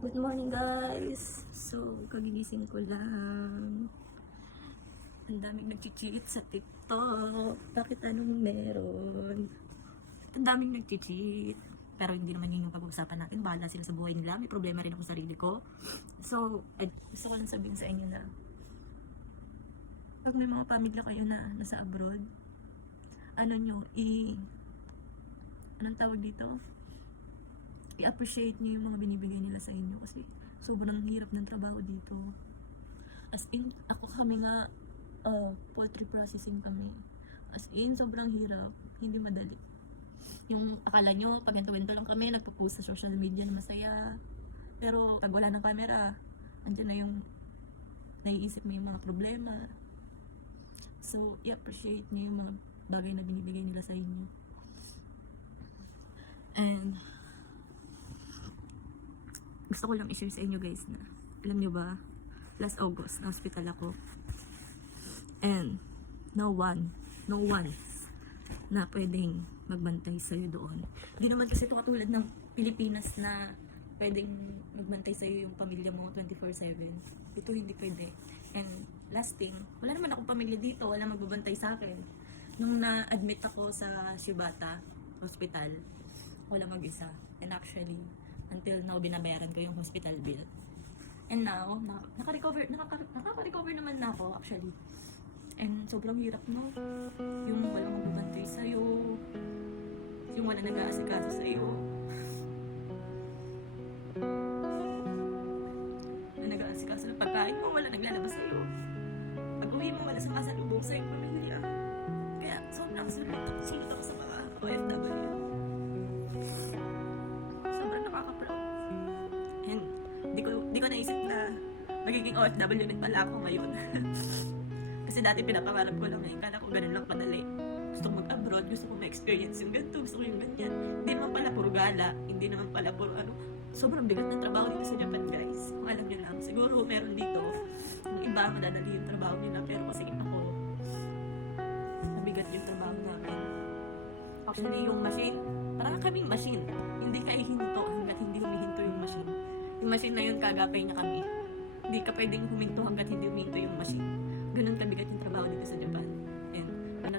Good morning guys! So, kagigising ko lang. Ang daming nag-cheat sa TikTok. Bakit anong meron? Ang daming nag-cheat. Pero hindi naman yun yung pag-uusapan natin. Bahala sila sa buhay nila. May problema rin ako sa sarili ko. So, gusto ko lang sabihin sa inyo na pag may mga pamilya kayo na nasa abroad, anong tawag dito? I-appreciate nyo yung mga binibigay nila sa inyo kasi sobrang hirap ng trabaho dito. As in, kami nga, poultry processing kami. As in, sobrang hirap. Hindi madali. Yung akala nyo, pag ganito lang kami, nagpo-post sa social media na masaya. Pero pag wala ng camera, andyan na yung naiisip mo yung mga problema. So, i-appreciate nyo yung mga bagay na binibigay nila sa inyo. And gusto ko lang i-share sa inyo guys na alam nyo ba, last August na hospital ako and no one na pwedeng magbantay sa'yo doon. Hindi naman kasi ito katulad ng Pilipinas na pwedeng magbantay sa'yo yung pamilya mo 24/7. Ito hindi pwede. And last thing, wala naman akong pamilya dito, wala magbabantay sa akin. Nung na-admit ako sa Shibata Hospital, wala mag-isa. And actually, until now, binabayaran ko yung hospital bill. And now, nakaka-recover naman na ako actually. And sobrang hirap no. Yung walang magbabantay sa'yo, yung wala nag-aasikaso sa'yo, na nag-aasikaso ng pagkain mo, wala naglalabas sa'yo. Pag uwi mo, wala sa kasalubong sa iyong pamilya. Kaya sobrang sulit ako sa mga OFW. Sobrang nakaka-proud. And di ko naisip na magiging OFW din pala ako ngayon. Kasi dati pinapangarap ko lang kala ko ganun lang padali. Gusto ko mag-abroad, gusto ko ma-experience yung ganito, gusto ko yung ganyan. Hindi naman pala puro gala, hindi naman pala puro ano. Sobrang bigat ng trabaho dito sa Japan guys. Kung alam nyo lang, siguro meron dito, yung iba madadali yung trabaho nila, pero kasi ako, nabigat yung trabaho namin. Actually, yung machine, parang kaming machine. Hindi ka ihinto hanggat hindi humihinto yung machine. Yung machine na yun, kagapay niya kami. Hindi ka pwedeng huminto hanggat hindi huminto yung machine. Ganun kabigat yung trabaho dito sa Japan. And kung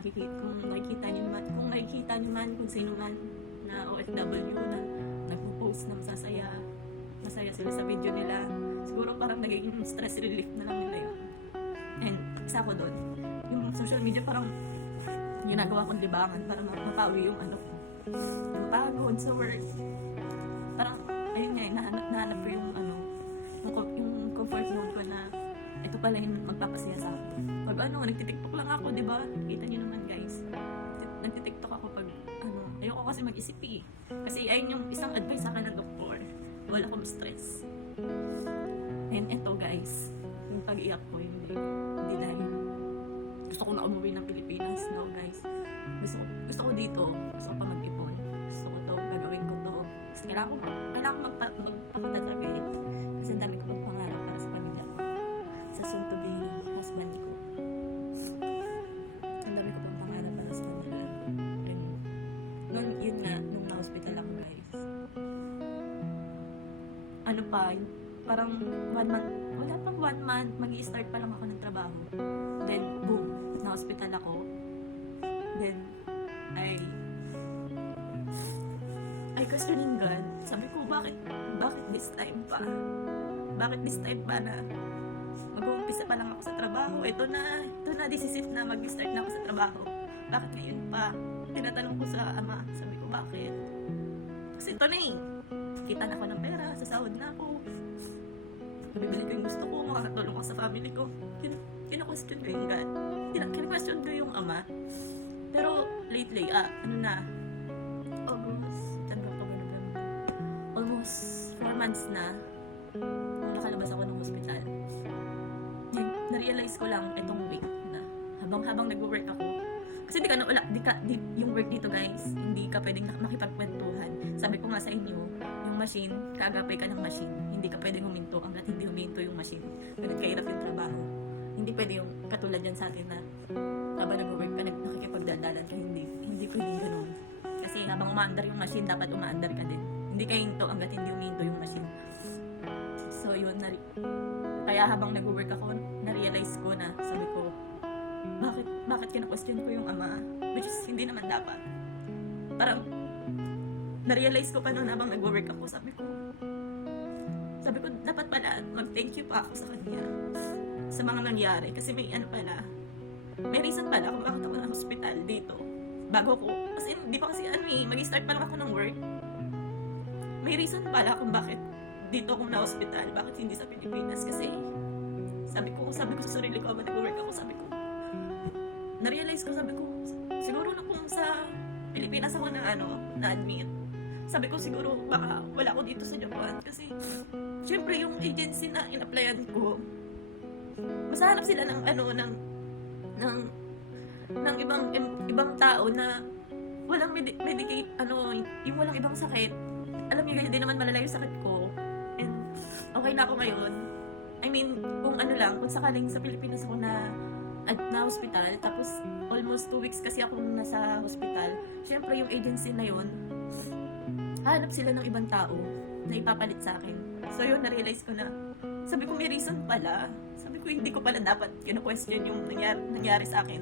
nakikita nyo man, kung sino man na OFW na nagpo-post na masaya sila sa video nila, siguro parang nagiging stress relief na lang nila yun. And isa ko doon, yung social media parang ginagawa kong libangan para mapawi yung yung pagod sa work. Parang, ayun nga, nahanap ko yung yung comfort zone ko na ito pala yung magpapasaya sa akin. Pag nagtitiktok lang ako, di ba? Kita niyo naman guys. Nagtitiktok ako pag ayoko kasi mag-isip eh. Kasi ayun yung isang advice sa akin ng doktor. Wala akong stress. And eto guys, yung pag-iyak ko, hindi dahil gusto ko na umuwi ng Pilipinas now guys. Gusto ko dito, gusto ko pa mag-ipon. Gusto ko to, gagawin ko to. Kasi kailangan ko magpakita talaga eh. Kasi ang dami ko pang pangarap para sa pamilya ko. Sa soon to be husband ko. Ang dami ko pang pangarap para sa kanila. And nung na-hospital ako guys. Parang 1 month, wala pang 1 month, mag-i-start pa lang ako ng trabaho. Then, boom, na-hospital ako. Then, I questioning God. Sabi ko, bakit this time pa? Bakit this time pa na mag-uumpisa pa lang ako sa trabaho? Ito na, decisive na mag-start na ako sa trabaho. Bakit ngayon pa? Tinatanong ko sa ama, sabi ko, bakit? Kasi ito na eh. Kita na ako ng pera, sasahod na ako. Bibili ko yung gusto ko, makakatulong ako sa family ko. Kina-question ko yung God. Kina-question ko yung ama. Pero lately, almost 4 months na nung nakalabas ako ng hospital. Na-realize ko lang itong week na habang nag-work ako. Kasi yung work dito guys, hindi ka pwedeng makipagkwentuhan. Sabi ko nga sa inyo, yung machine, kagapay ka ng machine. Hindi ka pwedeng huminto hanggat hindi huminto yung machine. Ganun kahirap yung trabaho. Hindi pwede yung katulad yan sa atin na habang nag-work ka, nakikipagdaldalan ka, hindi pwedeng ganun. Kasi habang umaandar yung machine, dapat umaandar ka din. Hindi ka hinto hanggat hindi huminto yung machine. yun, kaya habang nag-work ako, na-realize ko na, sabi ko, bakit kina-question ko yung ama? Which is, hindi naman dapat. Parang, na-realize ko pa noon habang nag-work ako, sabi ko, dapat pala, mag-thank you pa ako sa kanya sa mga nangyari. Kasi may may reason pala kung bakit ako na hospital dito. Bago ko, kasi di pa kasi mag-start pa lang ako ng work. May reason pala kung bakit dito ako na hospital, bakit hindi sa Pilipinas. Kasi, sabi ko sa sarili ko, habang nag-work ako, na-realize ko, siguro na kung sa Pilipinas ako na-admit, sabi ko siguro baka wala ako dito sa Japan kasi syempre yung agency na in-applyan ko, masahanap sila ng ibang tao na walang medicate, yung walang ibang sakit. Alam niyo, hindi naman malala yung sakit ko. And okay na ako ngayon. I mean, kung sakaling sa Pilipinas ako na hospital, tapos almost 2 weeks kasi ako nasa hospital, syempre yung agency na yun, hanap sila ng ibang tao na ipapalit sa akin. So yun, na-realize ko na, sabi ko may reason pala. Sabi ko hindi ko pala dapat kino-question yung nangyari sa akin.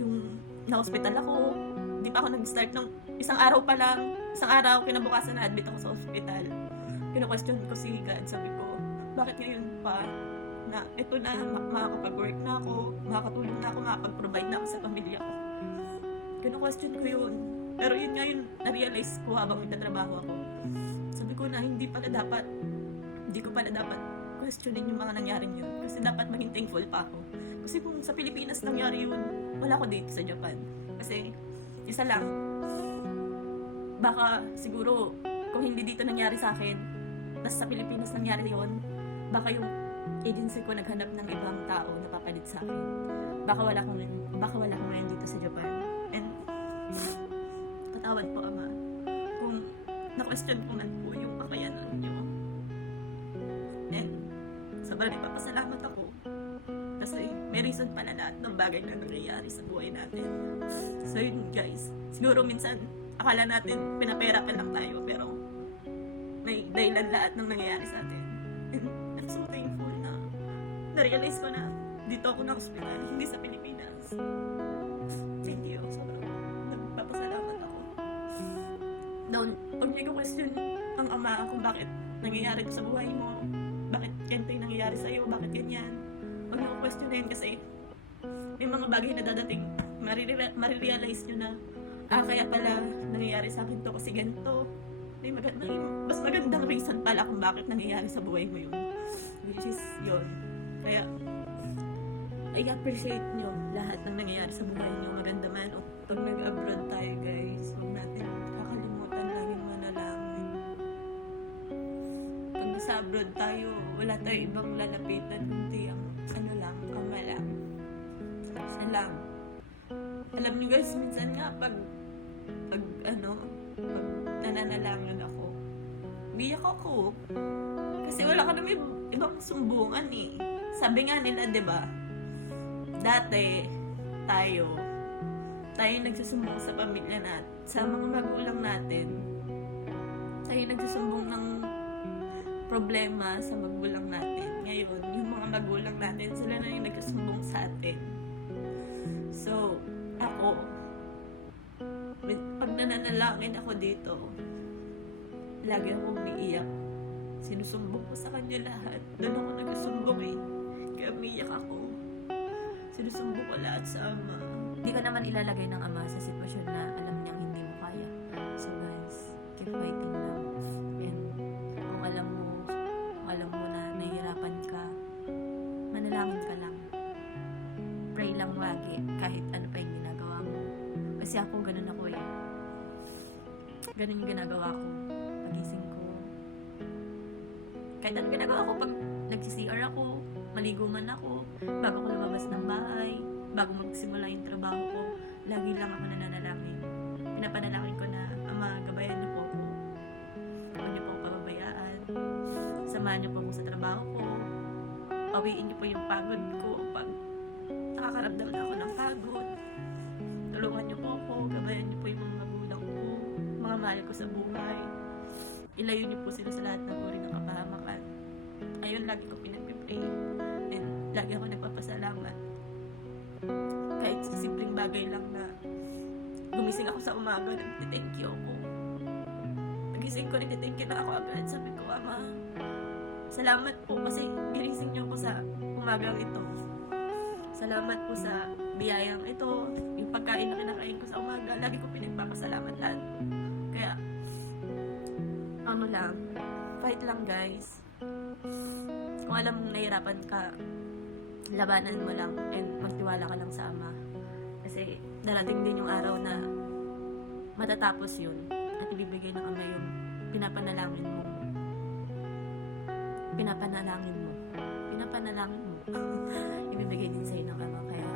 Yung na-hospital ako, hindi pa ako nag-start ng isang araw, kinabukasan na admit ako sa hospital. Kino-question ko si God, sabi ko, bakit ngayon pa na ito na, makakapag-work na ako, makakatulong na ako, makakapag-provide na ako sa pamilya ko. Kino-question ko yun. Pero yun nga yun, na-realize ko habang nagtatrabaho ako. Sabi ko na hindi ko pala dapat questionin yung mga nangyaring yun. Kasi dapat maging thankful pa ako. Kasi kung sa Pilipinas nangyari yun, wala ko dito sa Japan. Kasi, isa lang, baka siguro, kung hindi dito nangyari sa akin, tapos sa Pilipinas nangyari yun, baka yung agency ko naghanap ng ibang tao na papalit sa akin. Baka wala ko ngayon dito sa Japan. And, patawad po, Ama, kung na-question ko man po yung kakayanan nyo. And, sobrang ipapasalamat ako kasi may reason pala lahat ng bagay na nangyayari sa buhay natin. So yun guys, siguro minsan akala natin pinaperapan lang tayo, pero may dahilan lahat ng nangyayari sa atin. And I'm so thankful na na-realize ko na dito ako na hospital, hindi sa Pilipinas. Thank you. Sobrang nagpapasalamat ako. Pag niyo question ang ama kung bakit nangyayari ito sa buhay mo, bakit ganito yung nangyayari sa'yo, bakit ganyan, huwag niyo questionin kasi may mga bagay na dadating, marirealize nyo na, kaya pala nangyayari sa akin to kasi ganito. May mas magandang reason pala kung bakit nangyayari sa buhay mo yun. Which is yun. Kaya, i-appreciate nyo lahat ng nangyayari sa buhay nyo, maganda man. O pag nag-abroad tayo guys, huwag natin kakalimutan laging manalangin. Pag nasa abroad tayo, wala tayo ibang lalapitan, kundi ang ama lang. Salam. Alam nyo guys, minsan nga pag nananalangin ako, biyak ako. Kasi wala ka naman ibang sumbungan eh. Sabi nga nila, diba? Dati, tayo nagsusumbong sa pamilya natin, sa mga magulang natin. Tayo nagsusumbong ng problema sa magulang natin. Ngayon, yung mga magulang natin, sila na yung nagsusumbong sa atin. So, ako, pag nananalangin ako dito, lagi ako umiiyak. Sinusumbong ko sa kanya lahat. Doon ako nagsusumbong eh. Kaya umiiyak ako. Sinusumbong ko lahat sa ama. Hindi ka naman ilalagay ng ama sa sitwasyon na alam niyang hindi mo kaya. So guys, keep fighting lang. And kung alam mo na nahihirapan ka, manalangin ka lang. Pray lang lagi kahit ano pa yung ginagawa mo. Kasi ako, ganun ako eh. Ganun yung ginagawa ko. Pagising ko. Kahit ano ginagawa ko, pag nag-CR ako, maligo man ako, bago ko lumabas ng bahay, bago magsimula yung trabaho ko, lagi lang ako nananalangin. Pinapanalangin ko na, Ama, gabayan niyo po ako. Huwag niyo po ako pababayaan. Samahan niyo po ako sa trabaho ko. Pawiin niyo po yung pagod ko. Pag nakakaramdam na ako ng pagod, tulungan niyo po ako. Gabayan niyo po yung mga magulang ko, mga mahal ko sa buhay. Ilayo niyo po sila sa lahat ng uri ng kapahamakan. ngayon lagi ko pinag-pray. And lagi ako nagpapasalamat. Kahit sa simpleng bagay lang na gumising ako sa umaga, nag-thank you ako. Pagising ko, nag-thank you na ako agad. Sabi ko, Ama, salamat po kasi ginising niyo ko sa umagang ito. Salamat po sa biyayang ito, yung pagkain na kinakain ko sa umaga, lagi ko pinagpapasalamatan. Kaya, ano lang, fight lang guys. Kung alam mong nahihirapan ka, labanan mo lang and magtiwala ka lang sa Ama. Kasi darating din yung araw na matatapos yun at ibibigay ng Ama yung pinapanalangin mo. Pinapanalangin mo. Ibibigay din sa'yo ng Ama. Kaya